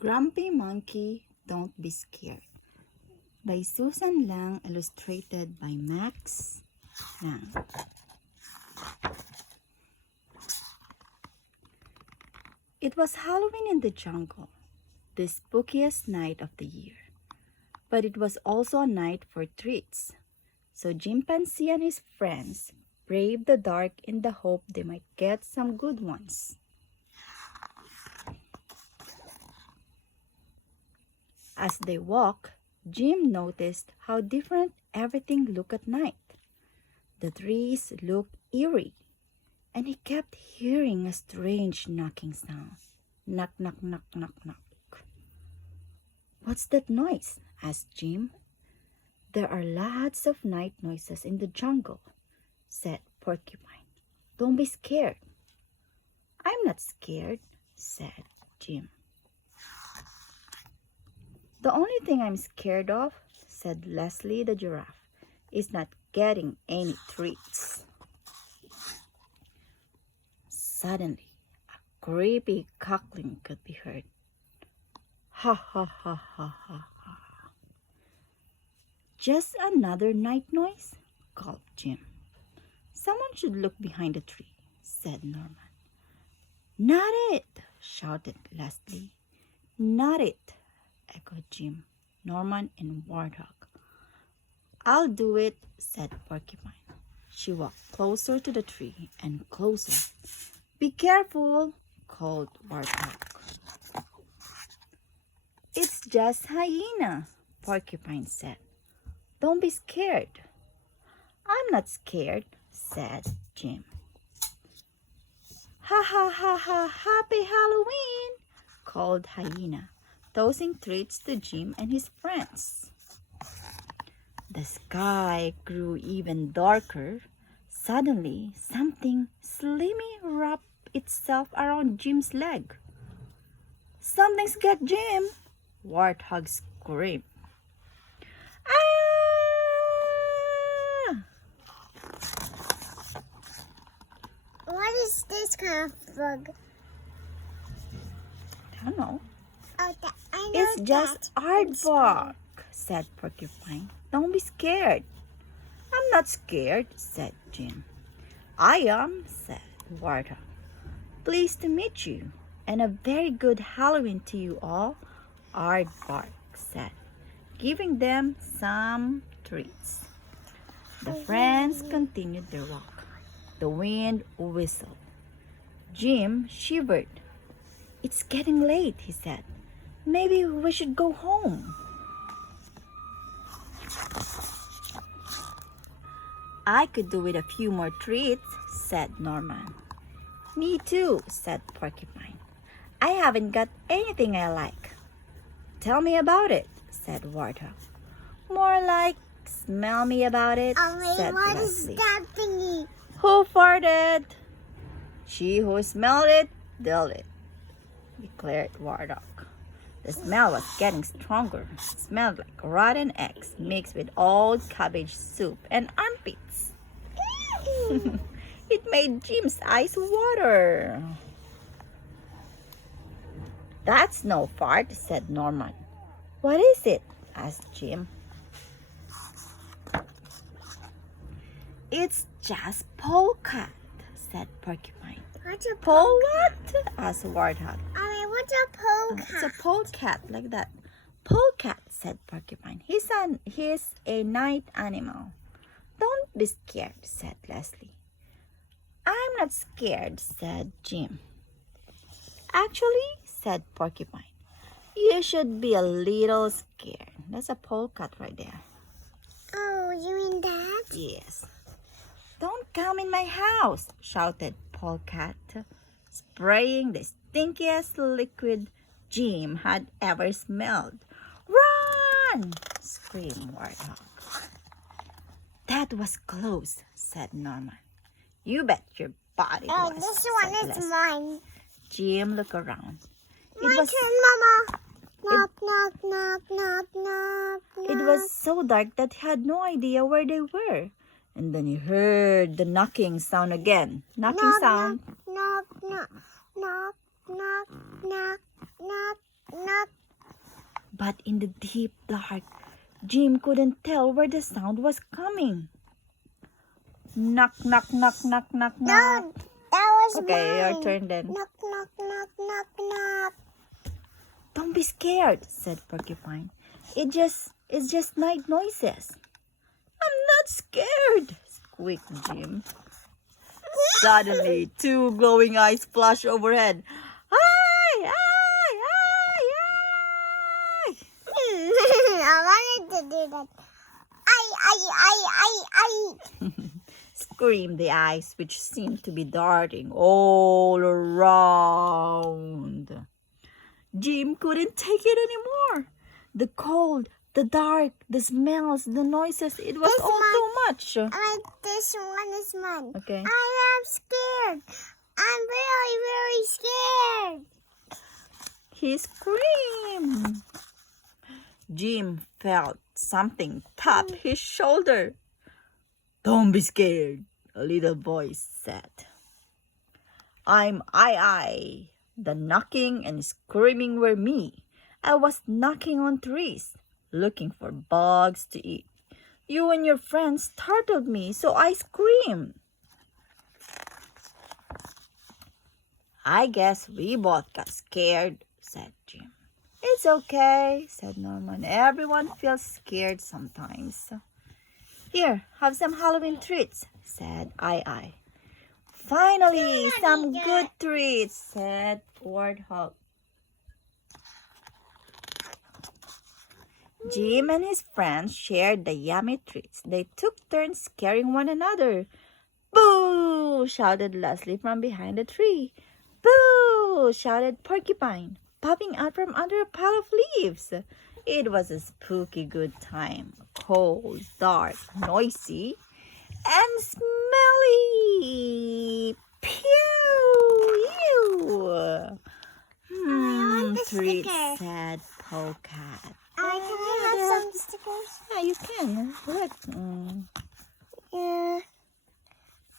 Grumpy Monkey, Don't Be Scared by Susan Lang, illustrated by Max Lang. It was Halloween in the jungle, the spookiest night of the year. But it was also a night for treats. So Chimpanzee and his friends braved the dark in the hope they might get some good ones. As they walked, Jim noticed how different everything looked at night. The trees looked eerie, and he kept hearing a strange knocking sound. Knock, knock, knock, knock, knock. "What's that noise?" asked Jim. "There are lots of night noises in the jungle," said Porcupine. "Don't be scared." "I'm not scared," said Jim. "The only thing I'm scared of," said Leslie the giraffe, "is not getting any treats." Suddenly, a creepy cackling could be heard. "Ha ha ha ha ha ha." "Just another night noise?" gulped Jim. "Someone should look behind the tree," said Norman. "Not it!" shouted Leslie. "Not it!" echoed Jim, Norman, and Warthog. "I'll do it," said Porcupine. She walked closer to the tree and closer. "Be careful," called Warthog. "It's just Hyena," Porcupine said. "Don't be scared." "I'm not scared," said Jim. "Ha ha ha ha, happy Halloween," called Hyena, tossing treats to Jim and his friends. The sky grew even darker. Suddenly, something slimy wrapped itself around Jim's leg. "Something's got Jim!" Warthog screamed. "Ah!" What is this kind of bug? I don't know. Oh, I know "It's just aardvark," said Porcupine. "Don't be scared." "I'm not scared," said Jim. "I am," said Warthog. "Pleased to meet you, and a very good Halloween to you all," Aardvark said, giving them some treats. The friends continued their walk. The wind whistled. Jim shivered. "It's getting late," he said. "Maybe we should go home." "I could do with a few more treats," said Norman. "Me too," said Porcupine. "I haven't got anything I like." "Tell me about it," said Warthog. "More like smell me about it," said what is Leslie. that thingy? "Who farted?" "She who smelled it, did it," declared Warthog. The smell was getting stronger. It smelled like rotten eggs mixed with old cabbage soup and armpits. It made Jim's eyes water. "That's no fart," said Norman. "What is it?" asked Jim. "It's just polecat," said Porcupine. What's a "Pole polecat? what?" asked Warthog. What's a polecat? "It's a polecat, like that." "Polecat," said Porcupine. He's a night animal." "Don't be scared," said Leslie. "I'm not scared," said Jim. "Actually," said Porcupine, "you should be a little scared. That's a polecat right there." Oh, you mean that? "Yes." "Don't come in my house," shouted Polecat, spraying the stinkiest liquid Jim had ever smelled. "Run!" screamed Warthog. "That was close," said Norman. "You bet your body it was," this said one is Leslie. mine. Jim looked around. My turn, Mama. Knock, knock, knock, knock, knock, knock. It was so dark that he had no idea where they were. And then he heard the knocking sound again. Knocking sound. Knock, knock, knock, knock, knock, knock, knock, knock, But in the deep dark, Jim couldn't tell where the sound was coming. Knock, knock, knock, knock, knock, knock. No, that was Okay, mine. your turn then. Knock, knock, knock, knock, knock. Don't be scared, said Porcupine. It's just night noises. I'm not scared, squeaked Jim. Suddenly, two glowing eyes flashed overhead. Hi, hi, hi, hi. I wanted to do that. I. Screamed the eyes, which seemed to be darting all around. Jim couldn't take it anymore. The cold, the dark, the smells, the noises, it was This all one- too much. This one is mine. Okay. I am scared. I'm really, really scared. He screamed. Jim felt something tap his shoulder. Don't be scared, a little voice said. I'm I. The knocking and screaming were me. I was knocking on trees, looking for bugs to eat. You and your friends startled me, so I screamed. I guess we both got scared, said Jim. It's okay, said Norman. Everyone feels scared sometimes. Here, have some Halloween treats, said I. Finally, some good treats, said Warthog. Jim and his friends shared the yummy treats. They took turns scaring one another. Boo! Shouted Leslie from behind a tree. Boo! Shouted Porcupine, popping out from under a pile of leaves. It was a spooky good time. Cold, dark, noisy, and smelly. Pew! Ew! want the Treats, sticker. said Polecat. Can I have some stickers? Yeah, you can. Look.